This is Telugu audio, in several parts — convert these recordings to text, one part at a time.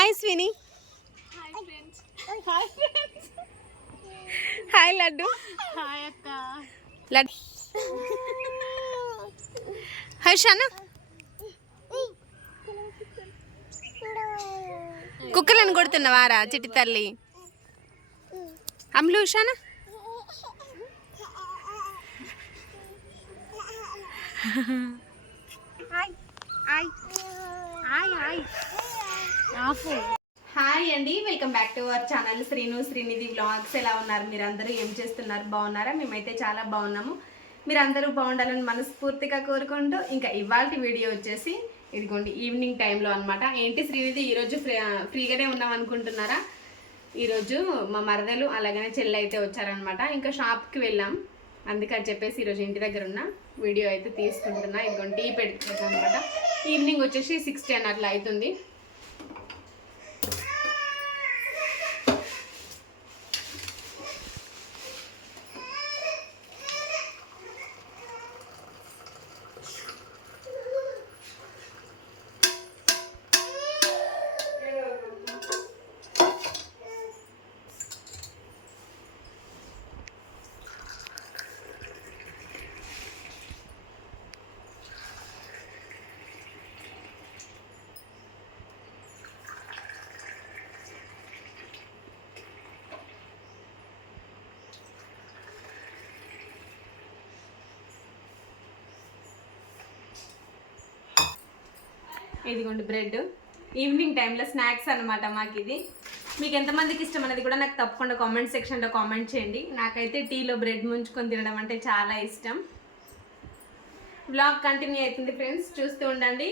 Hi Swini. Hi friends. Hi Laddu. Hi అక్క. లడ్డు. హాయ్ షానా. కుక్కలను కొడుతున్నావారా చిట్టి తల్లి? అమ్ములు షానా. హాయ్ అండి, welcome back to our channel Srinidhi vlogs. ఎలా ఉన్నారు మీరందరూ? ఏం చేస్తున్నారు? బాగున్నారా? మేమైతే చాలా బాగున్నాము. మీరందరూ బాగుండాలని మనస్ఫూర్తిగా కోరుకుంటూ ఇంకా ఇవాళ వీడియో వచ్చేసి ఇదిగోండి ఈవినింగ్ టైంలో అనమాట. ఏంటి శ్రీనిధి ఈరోజు ఫ్రీగానే ఉన్నాం అనుకుంటున్నారా? ఈరోజు మా మరదలు అలాగనే చెల్లి అయితే వచ్చారనమాట. ఇంకా షాప్కి వెళ్ళాం, అందుకని చెప్పేసి ఈరోజు ఇంటి దగ్గర ఉన్న వీడియో అయితే తీసుకుంటున్నా. ఇదిగోండి టీ పెట్టుకుంటాం అనమాట. ఈవినింగ్ వచ్చేసి 6:10 అట్లా అవుతుంది. ఇదిగోండి బ్రెడ్, ఈవినింగ్ టైంలో స్నాక్స్ అనమాట మాకు ఇది. మీకు ఎంతమందికి ఇష్టం అనేది కూడా నాకు తప్పకుండా కామెంట్ సెక్షన్లో కామెంట్ చేయండి. నాకైతే టీలో బ్రెడ్ ముంచుకొని తినడం అంటే చాలా ఇష్టం. బ్లాగ్ కంటిన్యూ అవుతుంది ఫ్రెండ్స్, చూస్తూ ఉండండి.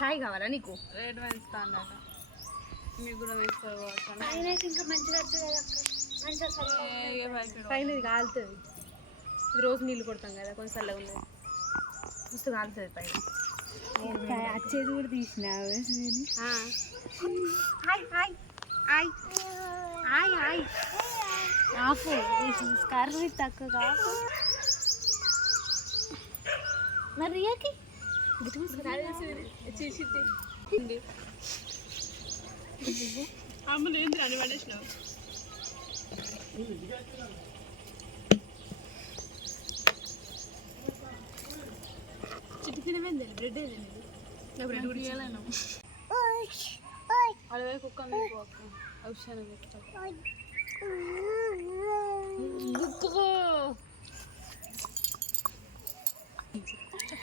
చాయ్ కావాలా నీకు? రేట్ వేస్తాను మీకు కూడా వేసుకోవచ్చు. పైన ఇది కాలుతుంది, ఇది రోజు నీళ్ళు కొడతాం కదా, కొంచెం చల్లగా ఉన్నది, మస్తు కాలుతుంది పైన. వచ్చేది కూడా తీసినావు. కర్రీ తక్కువ కాపు మరి రియాకి అమ్మ ఏంటి అని పడేసినావు. చిట్టి తినవేంది బ్రెడ్ ఏదండి? బ్రెడ్ కూడా ఇవ్వాలను అదే కుక్క అవసరం.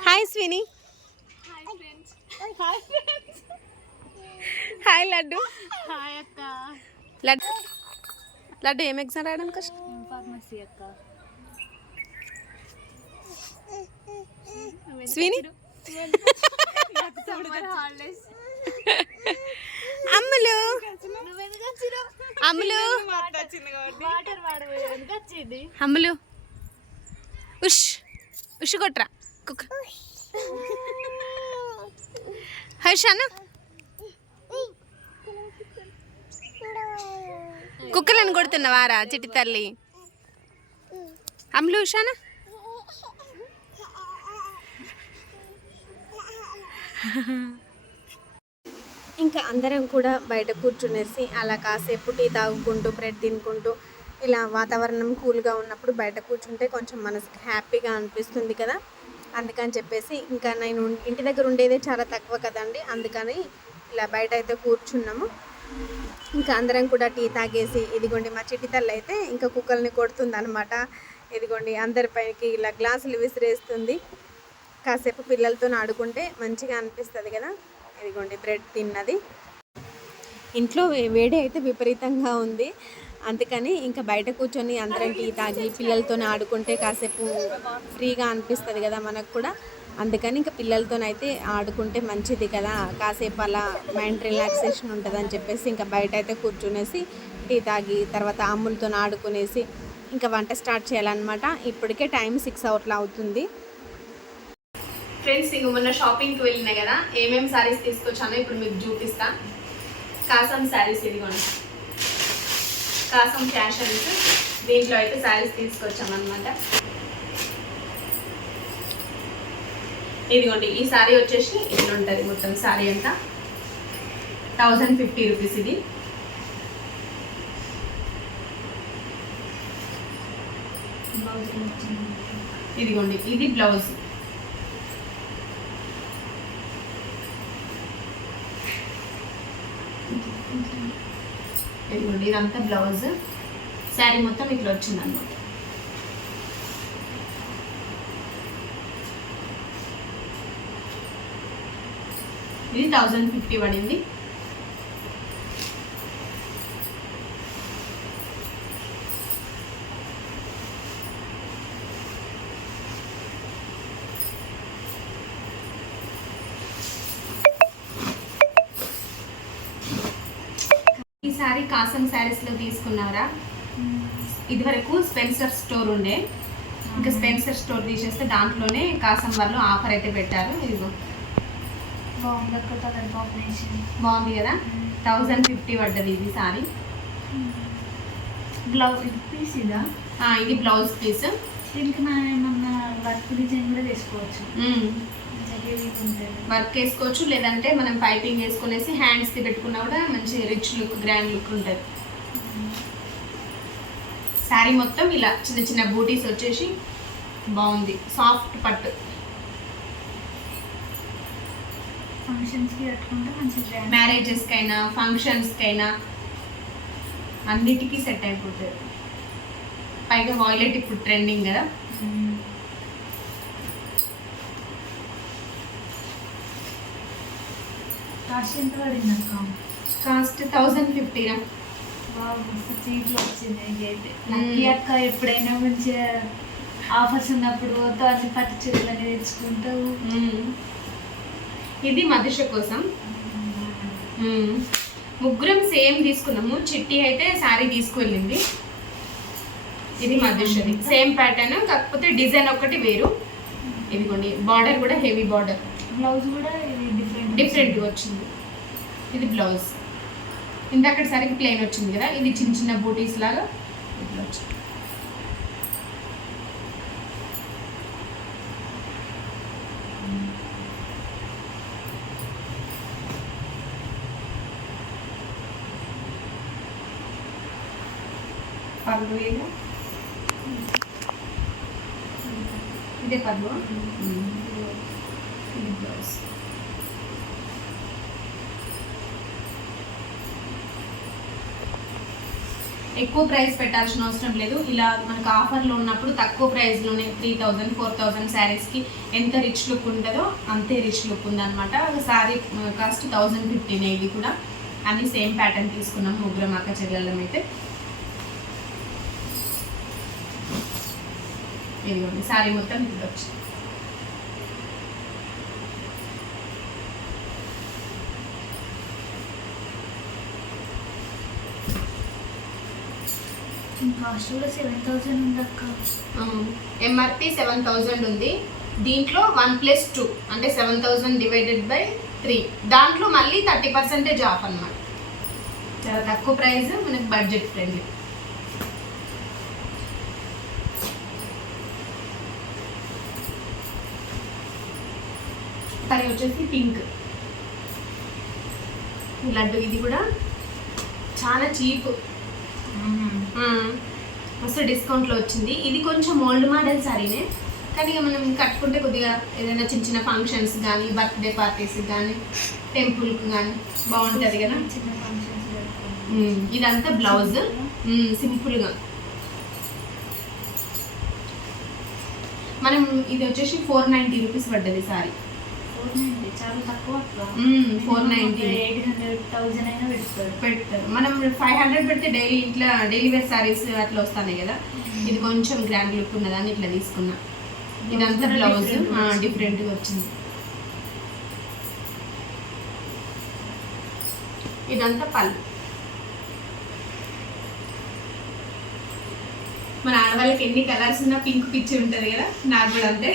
Hi Swini. Hi Laddu. Hi అక్క. లడ్డు లడ్డు ఏం ఎగ్జామ్ రాయడానికి కష్టం? ఫార్మసీ అక్క. స్విని. అమ్ములు అమ్ములు అమ్ములు ఉష్ ఉష్ కొట్రా కుక్క. హర్షానా, కుక్కలను కొడుతున్నావారా చిట్టి తల్లి? అమ్ములు ఉషానా. ఇంకా అందరం కూడా బయట కూర్చునేసి అలా కాసేపు టీ తాగుకుంటూ బ్రెడ్ తినుకుంటూ ఇలా వాతావరణం కూల్గా ఉన్నప్పుడు బయట కూర్చుంటే కొంచెం మనసుకి హ్యాపీగా అనిపిస్తుంది కదా. అందుకని చెప్పేసి ఇంకా నేను ఇంటి దగ్గర ఉండేదే చాలా తక్కువ కదండి, అందుకని ఇలా బయట అయితే కూర్చున్నాము. ఇంకా అందరం కూడా టీ తాగేసి ఇదిగోండి మా చిట్టి తల్లి అయితే ఇంకా కుక్కల్ని కొడుతుంది అనమాట. ఇదిగోండి అందరిపైకి ఇలా గ్లాసులు విసిరేస్తుంది. కాసేపు పిల్లలతో ఆడుకుంటే మంచిగా అనిపిస్తుంది కదా. ఇదిగోండి బ్రెడ్ తిన్నది. ఇంట్లో వేడి అయితే విపరీతంగా ఉంది, అందుకని ఇంకా బయట కూర్చొని అందరం టీ తాగి పిల్లలతో ఆడుకుంటే కాసేపు ఫ్రీగా అనిపిస్తుంది కదా మనకు కూడా. అందుకని ఇంకా పిల్లలతోనైతే ఆడుకుంటే మంచిది కదా, కాసేపు అలా మైండ్ రిలాక్సేషన్ ఉంటుంది అని చెప్పేసి ఇంకా బయట అయితే కూర్చునేసి టీ తాగి తర్వాత అమ్ములతో ఆడుకునేసి ఇంకా వంట స్టార్ట్ చేయాలన్నమాట. ఇప్పటికే టైం 6 అవుట్లా అవుతుంది. ఫ్రెండ్స్ ఇంక మొన్న షాపింగ్కి వెళ్ళినా కదా, ఏమేమి శారీస్ తీసుకొచ్చానో ఇప్పుడు మీకు చూపిస్తా. కాసం శారీస్, ఇదిగోండి కాసం ఫ్యాషన్స్, దీంట్లో అయితే శారీస్ తీసుకొచ్చామన్నమాట. ఇదిగోండి ఈ సారీ వచ్చేసి ఇట్లా ఉంటుంది మొత్తం సారీ అంతా 1050 రూపీస్ ఇది. ఇదిగోండి ఇది బ్లౌజ్. ఇదిగోండి ఇదంతా బ్లౌజ్. శారీ మొత్తం ఇట్లా వచ్చింది అనమాట. ఇది 1050 పడింది. ఈ సారీ కాసం శారీస్లో తీసుకున్నారా? ఇదివరకు స్పెన్సర్ స్టోర్ ఉండే, ఇంకా స్పెన్సర్ స్టోర్ తీసేస్తే దాంట్లోనే కాసం వాళ్ళు ఆఫర్ అయితే పెట్టారు. ఇదిగో బాగుంది కదా, 1050 పడ్డది ఇది సారీ. బ్లౌజ్ పీస్ ఇదా? ఇది బ్లౌజ్ పీస్. దీనికి మనం ఏమన్నా వర్క్ డిజైన్ కూడా చేసుకోవచ్చు. వర్క్ వేసుకోవచ్చు, లేదంటే మనం పైపింగ్ వేసుకునేసి హ్యాండ్స్కి పెట్టుకున్నా కూడా మంచి రిచ్ లుక్, గ్రాండ్ లుక్ ఉంటుంది. శారీ మొత్తం ఇలా చిన్న చిన్న బూటీస్ వచ్చేసి బాగుంది, సాఫ్ట్ పట్టు. ఫంక్షన్స్కి కట్టుకుంటే మంచిగా, మ్యారేజెస్కైనా ఫంక్షన్స్కైనా అన్నిటికీ సెట్ అయిపోతుంది. పైగా వాయిలెట్ ఇప్పుడు ట్రెండింగ్ కదా. కాస్ట్ ఎంత పడింది అక్క? కాస్ట్ 1050 రా. మస్తు చీట్లు వచ్చింది అయితే. లక్కీ అక్క, ఎప్పుడైనా మంచిగా ఆఫర్స్ ఉన్నప్పుడు అన్ని పట్టు చీరలు అనేది తెచ్చుకుంటావు. ఇది మధుష కోసం. ముగ్గురం సేమ్ తీసుకున్నాము. చిట్టి అయితే శారీ తీసుకువెళ్ళింది. ఇది మధుషది, సేమ్ ప్యాటర్న్, కాకపోతే డిజైన్ ఒకటి వేరు. ఇదిగోండి బార్డర్ కూడా హెవీ బార్డర్. బ్లౌజ్ కూడా డిఫరెంట్గా వచ్చింది. ఇది బ్లౌజ్. ఇందాక సరికి ప్లెయిన్ వచ్చింది కదా, ఇది చిన్న చిన్న బూటీస్ లాగా ఇట్లా వచ్చింది. పళ్ళు ఇదే పళ్ళు. ఇది బ్లౌజ్. ఎక్కువ ప్రైస్ పెట్టాల్సిన అవసరం లేదు. ఇలా మనకు ఆఫర్లో ఉన్నప్పుడు తక్కువ ప్రైస్లోనే 3000 4000 శారీస్కి ఎంత రిచ్ లుక్ ఉంటుందో అంతే రిచ్ లుక్ ఉందన్నమాట. శారీ కాస్ట్ 1050. ఇది కూడా అన్ని సేమ్ ప్యాటర్న్ తీసుకున్నాం ముగ్గురం అక్క చెల్లెళ్ళం అయితే. ఇదిగోండి శారీ మొత్తం ఇది వచ్చింది. కాస్ట్ కూడా 7000 ఉంది అక్క. ఎంఆర్పి 7000 ఉంది. దీంట్లో 1+2 అంటే 7000 /3. దాంట్లో మళ్ళీ 30% ఆఫ్ అన్నమాట. చాలా తక్కువ ప్రైస్, మనకి బడ్జెట్ ఫ్రెండ్లీ. సారీ వచ్చేసి పింక్ లడ్డు. ఇది కూడా చాలా చీప్, మస్తు డిస్కౌంట్లో వచ్చింది. ఇది కొంచెం ఓల్డ్ మోడల్ సారీనే, కానీ ఇక మనం కట్టుకుంటే కొద్దిగా ఏదైనా చిన్న చిన్న ఫంక్షన్స్ కానీ, బర్త్డే పార్టీస్ కానీ, టెంపుల్కి కానీ బాగుంటుంది కదా. చిన్న ఫంక్షన్స్. ఇదంతా బ్లౌజ్ సింపుల్గా. మనం ఇది వచ్చేసి 490 రూపీస్ పడ్డది సారీ. 490 చాలా తక్కువ. 490 800,000 అయినా పెడతారు. మనం 500 పెడితే డైలీ ఇట్లా డైలీ వేర్ సారీస్ అట్లా వస్తాయి కదా. ఇది కొంచెం గ్రాండ్ లుక్ ఉన్నదని ఇట్లా తీసుకున్నా. ఇదంతా బ్లౌజ్ డిఫరెంట్గా వచ్చింది. ఇదంతా పళ్ళు. మన ఆడవాళ్ళకి ఎన్ని కలర్స్ ఉన్నా పింక్ పిచ్చి ఉంటుంది కదా, నాకు కూడా అంతే.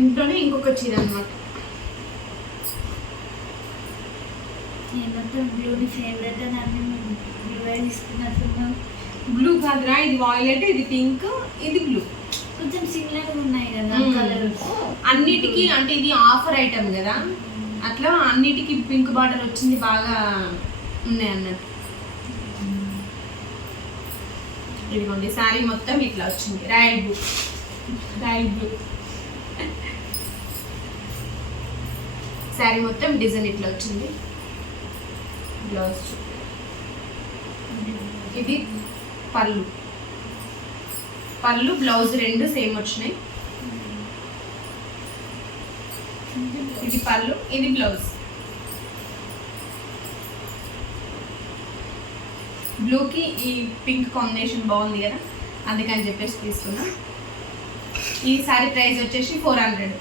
ఇంట్లోనే ఇంకొక చీర అనమాట. ఏమంటే బ్లూని ఫేవరెట్ అని అన్ని బ్లూ తీసుకున్నట్టున్నాం. బ్లూ కాదురా, ఇది వాయిలెట్, ఇది పింక్, ఇది బ్లూ. కొంచెం సిమిలర్గా ఉన్నాయి కదా కలర్స్. అన్నిటికీ అంటే ఇది ఆఫర్ ఐటమ్ కదా, అట్లా అన్నిటికీ పింక్ బార్డర్ వచ్చింది, బాగా ఉన్నాయి అన్నట్టు. ఇదిగోండి శారీ మొత్తం ఇట్లా వచ్చింది, రాయల్ బ్లూ శారీ మొత్తం డిజైన్ ఇట్లా వచ్చింది. బ్లౌజ్ ఇది పళ్ళు బ్లౌజ్ రెండు సేమ్ వచ్చినాయి. ఇది పళ్ళు, ఇది బ్లౌజ్. బ్లూకి ఈ పింక్ కాంబినేషన్ బాగుంది కదా, అందుకని చెప్పేసి తీసుకున్నా. ఈ సారీ ప్రైస్ వచ్చేసి 400.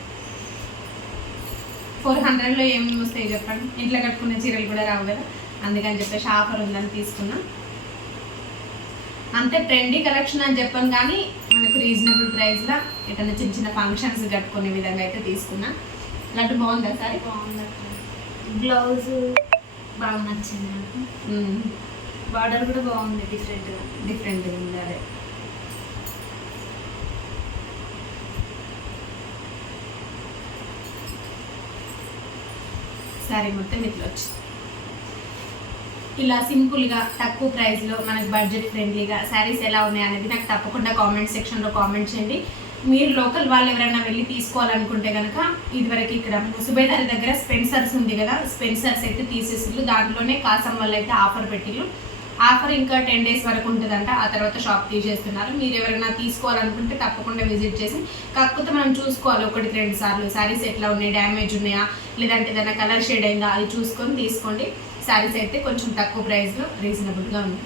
400లో ఏమేమి వస్తాయి చెప్పండి, ఇంట్లో కట్టుకునే చీరలు కూడా రావు కదా, అందుకని చెప్పేసి ఆఫర్ ఉందని తీసుకున్నా. అంతే ట్రెండీ కలెక్షన్ అని చెప్పాను కానీ మనకు రీజనబుల్ ప్రైస్లో ఎటన్నా చిన్న చిన్న ఫంక్షన్స్ కట్టుకునే విధంగా అయితే తీసుకున్నా. లడ్డు బాగుందా సారీ? బాగుంది. బ్లౌజ్ బాగా నచ్చింది నాకు. బార్డర్ కూడా బాగుంది, డిఫరెంట్గా ఉంది. అదే సారీ మొత్తం ఇట్లా వచ్చింది. ఇలా సింపుల్గా తక్కువ ప్రైస్లో మనకి బడ్జెట్ ఫ్రెండ్లీగా శారీస్ ఎలా ఉన్నాయి అనేది నాకు తప్పకుండా కామెంట్ సెక్షన్లో కామెంట్ చేయండి. మీరు లోకల్ వాళ్ళు ఎవరైనా వెళ్ళి తీసుకోవాలనుకుంటే కనుక ఇదివరకు ఇక్కడ సుబేదారి దగ్గర స్పెన్సర్స్ ఉంది కదా, స్పెన్సర్స్ అయితే తీసేసిళ్ళు, దాంట్లోనే కాసం వాళ్ళు అయితే ఆఫర్ పెట్టిళ్ళు. ఆఫర్ ఇంకా 10 days వరకు ఉంటుందంట, ఆ తర్వాత షాప్ తీసేస్తున్నారు. మీరు ఎవరైనా తీసుకోవాలనుకుంటే తప్పకుండా విజిట్ చేసి, కాకపోతే మనం చూసుకోవాలి 1-2 సార్లు శారీస్ ఎట్లా ఉన్నాయి, డ్యామేజ్ ఉన్నాయా లేదంటే ఏదైనా కలర్ షేడ్ అయిందా అది చూసుకొని తీసుకోండి. శారీస్ అయితే కొంచెం తక్కువ ప్రైస్లో రీజనబుల్గా ఉంది.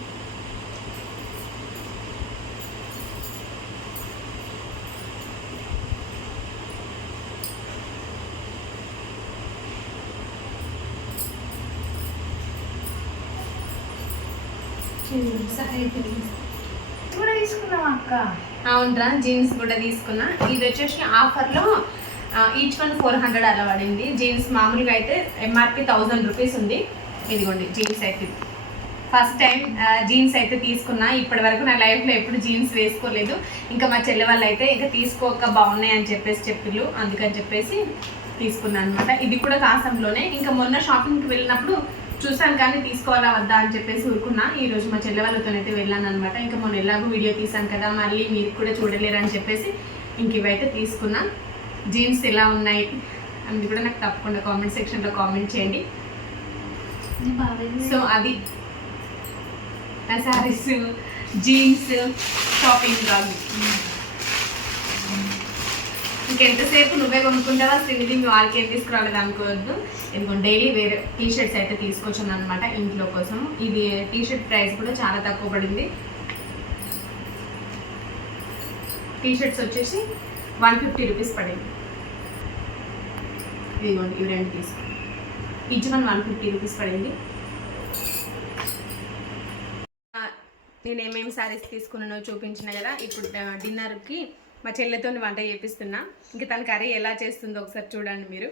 కూడా తీసుకున్నాం అక్క. అవునరా, జీన్స్ కూడా తీసుకున్నా. ఇది వచ్చేసి ఆఫర్లో ఈచ్ వన్ 400 అలా పడింది. జీన్స్ మామూలుగా అయితే MRP 1000 రూపీస్ ఉంది. ఇదిగోండి జీన్స్ అయితే ఫస్ట్ టైం జీన్స్ అయితే తీసుకున్నా. ఇప్పటి వరకు నా లైఫ్లో ఎప్పుడు జీన్స్ వేసుకోలేదు. ఇంకా మా చెల్లె వాళ్ళు అయితే ఇంకా తీసుకోక బాగున్నాయి అని చెప్పిళ్ళు, అందుకని చెప్పేసి తీసుకున్నాను అనమాట. ఇది కూడా కాసంలోనే. ఇంకా మొన్న షాపింగ్కి వెళ్ళినప్పుడు చూసాను కానీ తీసుకోవాలా వద్దా అని చెప్పేసి ఊరుకున్నా. ఈరోజు మా చెల్లె వాళ్ళతోనైతే వెళ్ళాను అనమాట. ఇంకా మొన్న ఎలాగో వీడియో తీసాను కదా, మళ్ళీ మీరు కూడా చూడలేరని చెప్పేసి ఇంక ఇవైతే తీసుకున్నా. జీన్స్ ఎలా ఉన్నాయి అది కూడా నాకు తప్పకుండా కామెంట్ సెక్షన్లో కామెంట్ చేయండి. సో అది నా శారీస్, జీన్స్ షాపింగ్ కాదు. ఇంకెంతసేపు నువ్వే కొనుక్కుంటావా శ్రీనిధి, మీ వాళ్ళకి ఏం తీసుకురాలేదు అనుకోవద్దు. ఎందుకంటే డైలీ వేరే టీషర్ట్స్ అయితే తీసుకొచ్చాను అనమాట ఇంట్లో కోసం. ఇది టీషర్ట్ ప్రైస్ కూడా చాలా తక్కువ పడింది. టీషర్ట్స్ వచ్చేసి 150 రూపీస్ పడింది. ఇదిగోండి ఇవి రెండు తీసుకో, ఈచ్ వన్ 150 రూపీస్ పడింది. నేను ఏమేమి శారీస్ తీసుకున్నానో చూపించిన కదా. ఇప్పుడు డిన్నర్కి మా చెల్లెతో వంట చేపిస్తున్నా. ఇంక తన కర్రీ ఎలా చేస్తుందో ఒకసారి చూడండి మీరు.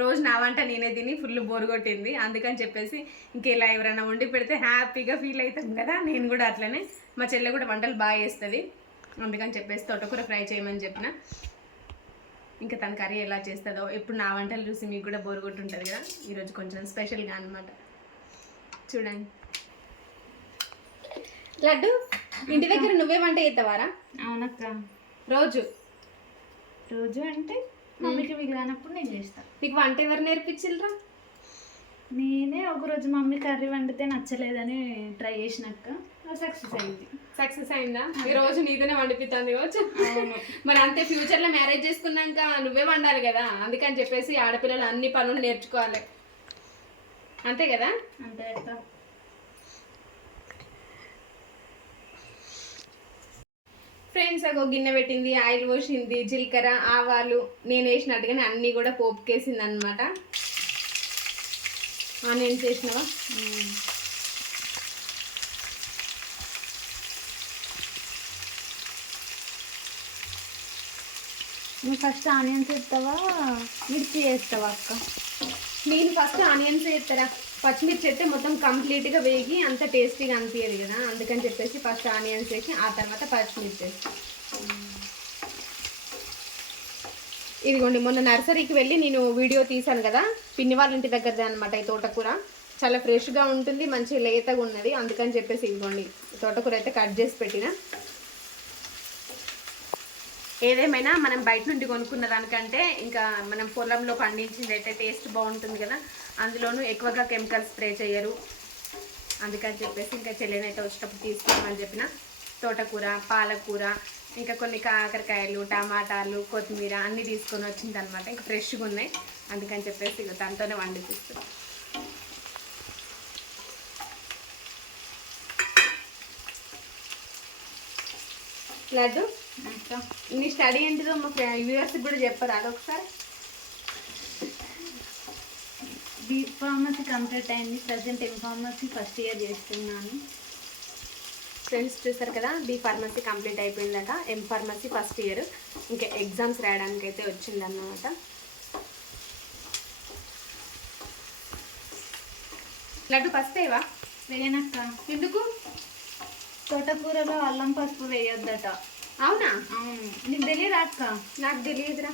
రోజు నా వంట నేనే తిని ఫుల్ బోర్ కొట్టింది, అందుకని చెప్పేసి ఇంక ఇలా ఎవరైనా వండి పెడితే హ్యాపీగా ఫీల్ అవుతాం కదా. నేను కూడా అట్లనే, మా చెల్లె కూడా వంటలు బాగా చేస్తుంది, అందుకని చెప్పేసి తోటకూర ఫ్రై చేయమని చెప్పిన. ఇంకా తన కర్రీ ఎలా చేస్తుందో, ఎప్పుడు నా వంటలు చూసి మీకు కూడా బోర్ కొట్టుంటుంది కదా. ఈరోజు కొంచెం స్పెషల్గా అనమాట. చూడండి లడ్డు, ఇంటి దగ్గర నువ్వే వంట చేస్తావారా? అవునక్క. రోజు అంటే మమ్మీకి మిగిలినప్పుడు నేను చేస్తాను. నీకు వంట ఎవరు నేర్పించిల్రా? నేనే ఒకరోజు మమ్మీ కర్రీ వండితే నచ్చలేదని ట్రై చేసినాక సక్సెస్ అయిందా? ఈ రోజు నీతోనే వండిపిస్తుంది రోజు. మరి అంతే, ఫ్యూచర్లో మ్యారేజ్ చేసుకున్నాక నువ్వే వండాలి కదా, అందుకని చెప్పేసి ఆడపిల్లలు అన్ని పనులు నేర్చుకోవాలి, అంతే కదా? అంతే అక్క. ఫ్రెండ్స్ అగో గిన్నె పెట్టింది, ఆయిల్ పోసింది, జీలకర్ర ఆవాలు నేను వేసినట్టుగానే అన్నీ కూడా పోపుకేసింది అనమాట. ఆనియన్స్ వేసినావా? నువ్వు ఫస్ట్ ఆనియన్స్ వేస్తావా మిర్చి వేస్తావా అక్క? నేను ఫస్ట్ ఆనియన్స్ వేస్తారా, పచ్చిమిర్చి అయితే మొత్తం కంప్లీట్గా వేగి అంత టేస్టీగా అనిపించదు కదా, అందుకని చెప్పేసి ఫస్ట్ ఆనియన్స్ వేసి ఆ తర్వాత పచ్చిమిర్చి వేసి. ఇదిగోండి, మొన్న నర్సరీకి వెళ్ళి నేను వీడియో తీశాను కదా, పిన్ని వాళ్ళ ఇంటి దగ్గరదే అనమాట ఈ తోటకూర. చాలా ఫ్రెష్గా ఉంటుంది, మంచి లేతగా ఉన్నది, అందుకని చెప్పేసి ఇదిగోండి తోటకూర అయితే కట్ చేసి పెట్టిన. ఏదేమైనా మనం బయట నుండి కొనుక్కున్న దానికంటే ఇంకా మనం పొలంలో పండించింది అయితే టేస్ట్ బాగుంటుంది కదా, అందులోనూ ఎక్కువగా కెమికల్ స్ప్రే చేయరు, అందుకని చెప్పేసి ఇంకా చెల్లెనైతే వచ్చేటప్పుడు తీసుకోమని చెప్పిన. తోటకూర, పాలకూర, ఇంకా కొన్ని కాకరకాయలు, టమాటాలు, కొత్తిమీర అన్నీ తీసుకొని వచ్చింది అనమాట. ఇంకా ఫ్రెష్గా ఉన్నాయి, అందుకని చెప్పేసి ఇక దాంతోనే వండిపిస్తుంది. లడ్డు, నీ స్టడీ ఏంటిదో మా వ్యూవర్స్కి కూడా చెప్పరు అదొకసారి. బీ ఫార్మసీ కంప్లీట్ అయింది, present M pharmacy first year చేస్తున్నాను. ఫ్రెండ్స్ చూసారు కదా, బీ ఫార్మసీ కంప్లీట్ అయిపోయిందట, ఎం ఫార్మసీ ఫస్ట్ ఇయర్, ఇంకా ఎగ్జామ్స్ రాయడానికి అయితే వచ్చిందన్నమాట. లడ్డు ఫస్ట్ అయ్యవా? వేయనక్క. ఎందుకు? తోటకూరలో అల్లం పసుపు వేయొద్దట. అవునా? అవును, నీకు తెలియదా అక్క? నాకు తెలియదురా,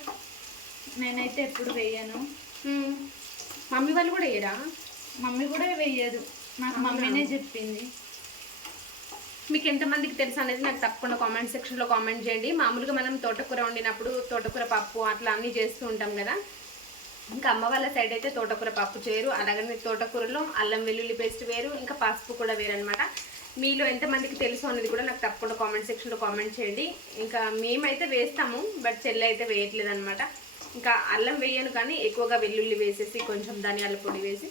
నేనైతే ఎప్పుడు వేయను. మమ్మీ వాళ్ళు కూడా వేయరా? మమ్మీ కూడా వేయదు, నాకు మమ్మీనే చెప్పింది. మీకు ఎంతమందికి తెలుసు అనేది నాకు తప్పకుండా కామెంట్ సెక్షన్లో కామెంట్ చేయండి. మామూలుగా మనం తోటకూర వండినప్పుడు తోటకూర పప్పు అట్లా అన్నీ చేస్తూ ఉంటాం కదా, ఇంకా అమ్మ వాళ్ళ సైడ్ అయితే తోటకూర పప్పు చేయరు, అలాగనే తోటకూరలో అల్లం వెల్లుల్లి పేస్ట్ వేరు, ఇంకా పసుపు కూడా వేరు అనమాట. మీలో ఎంతమందికి తెలుసు అనేది కూడా నాకు తప్పకుండా కామెంట్ సెక్షన్లో కామెంట్ చేయండి. ఇంకా మేమైతే వేస్తాము, బట్ చెల్లి అయితే వేయట్లేదు అనమాట. ఇంకా అల్లం వేయను కానీ ఎక్కువగా వెల్లుల్లి వేసేసి కొంచెం ధనియాల పొడి వేసి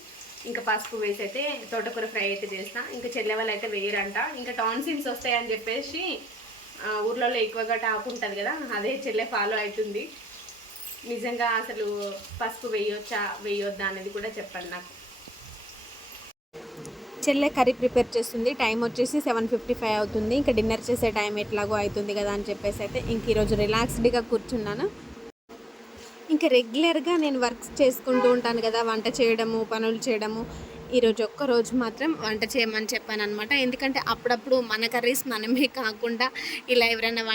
ఇంకా పసుపు వేసి అయితే తోటకూర ఫ్రై అయితే చేస్తా. ఇంకా చెల్లె వాళ్ళు అయితే వేయరంట, ఇంకా టాన్సిల్స్ వస్తాయని చెప్పేసి ఊర్లలో ఎక్కువగా టాప్ ఉంటుంది కదా, అదే చెల్లె ఫాలో అవుతుంది. నిజంగా అసలు పసుపు వేయొచ్చా వేయొద్దా అనేది కూడా చెప్పండి నాకు. చెల్లె కర్రీ ప్రిపేర్ చేస్తుంది, టైం వచ్చేసి 7:55 అవుతుంది. ఇంకా డిన్నర్ చేసే టైం ఎట్లాగో అవుతుంది కదా అని చెప్పేసి అయితే ఇంక ఈరోజు రిలాక్స్డ్గా కూర్చున్నాను. ఇంకా రెగ్యులర్గా నేను వర్క్స్ చేసుకుంటూ ఉంటాను కదా, వంట చేయడము, పనులు చేయడము. ఈరోజు ఒక్కరోజు మాత్రం వంట చేయమని చెప్పాను అనమాట. ఎందుకంటే అప్పుడప్పుడు మన కర్రీస్ మనమే కాకుండా ఇలా ఎవరైనా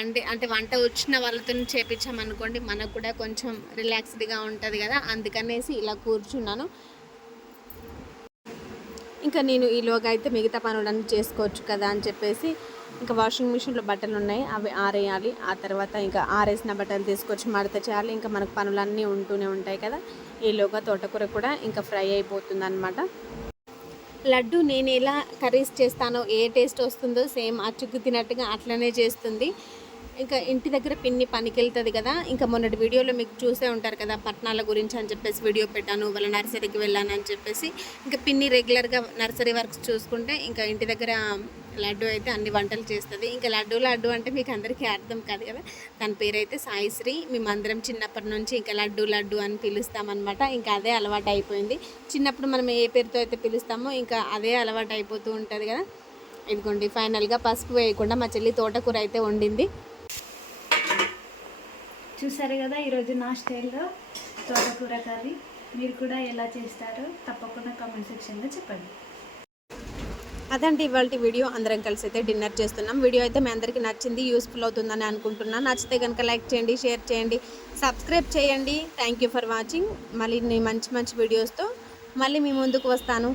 వంట వచ్చిన వాళ్ళతో చేపించామనుకోండి, మనకు కూడా కొంచెం రిలాక్స్డ్గా ఉంటుంది కదా, అందుకనేసి ఇలా కూర్చున్నాను. ఇంకా నేను ఈలోగా అయితే మిగతా పనులన్నీ చేసుకోవచ్చు కదా అని చెప్పేసి ఇంకా వాషింగ్ మిషన్లో బట్టలు ఉన్నాయి, అవి ఆరేయాలి. ఆ తర్వాత ఇంకా ఆరేసిన బట్టలు తీసుకొచ్చి మడత చేయాలి. ఇంకా మనకు పనులన్నీ ఉంటూనే ఉంటాయి కదా. ఈలోగా తోటకూర కూడా ఇంకా ఫ్రై అయిపోతుంది అనమాట. లడ్డు నేను ఎలా కర్రీస్ చేస్తానో, ఏ టేస్ట్ వస్తుందో సేమ్ అచ్చుకు తినట్టుగా అట్లనే చేస్తుంది. ఇంకా ఇంటి దగ్గర పిన్ని పనికి వెళ్తుంది కదా, ఇంకా మొన్నటి వీడియోలో మీకు చూసే ఉంటారు కదా, పట్టణాల గురించి అని చెప్పేసి వీడియో పెట్టాను, వాళ్ళ నర్సరీకి వెళ్ళాను అని చెప్పేసి. ఇంకా పిన్ని రెగ్యులర్గా నర్సరీ వర్క్స్ చూసుకుంటే ఇంకా ఇంటి దగ్గర లడ్డు అయితే అన్ని వంటలు చేస్తుంది. ఇంకా లడ్డు అంటే మీకు అందరికీ అర్థం కాదు కదా, తన పేరైతే సాయిశ్రీ. మేమందరం చిన్నప్పటి నుంచి ఇంకా లడ్డు అని పిలుస్తామన్నమాట. ఇంకా అదే అలవాటు అయిపోయింది. చిన్నప్పుడు మనం ఏ పేరుతో అయితే పిలుస్తామో ఇంకా అదే అలవాటు అయిపోతూ ఉంటుంది కదా. ఇదిగోండి ఫైనల్గా పసుపు వేయకుండా మా చెల్లి తోటకూర అయితే వండింది. చూసారు కదా ఈరోజు నా స్టైల్లో తోటకూర కర్రీ. మీరు కూడా ఎలా చేస్తారో తప్పకుండా కామెంట్ సెక్షన్లో చెప్పండి. అదండి ఇవాళ వీడియో. అందరం కలిసి అయితే డిన్నర్ చేస్తున్నాం. వీడియో అయితే మీ అందరికీ నచ్చింది, యూస్ఫుల్ అవుతుందని అనుకుంటున్నాను. నచ్చితే కనుక లైక్ చేయండి, షేర్ చేయండి, సబ్స్క్రైబ్ చేయండి. Thank you for watching. మళ్ళీ మంచి వీడియోస్తో మళ్ళీ మీ ముందుకు వస్తాను.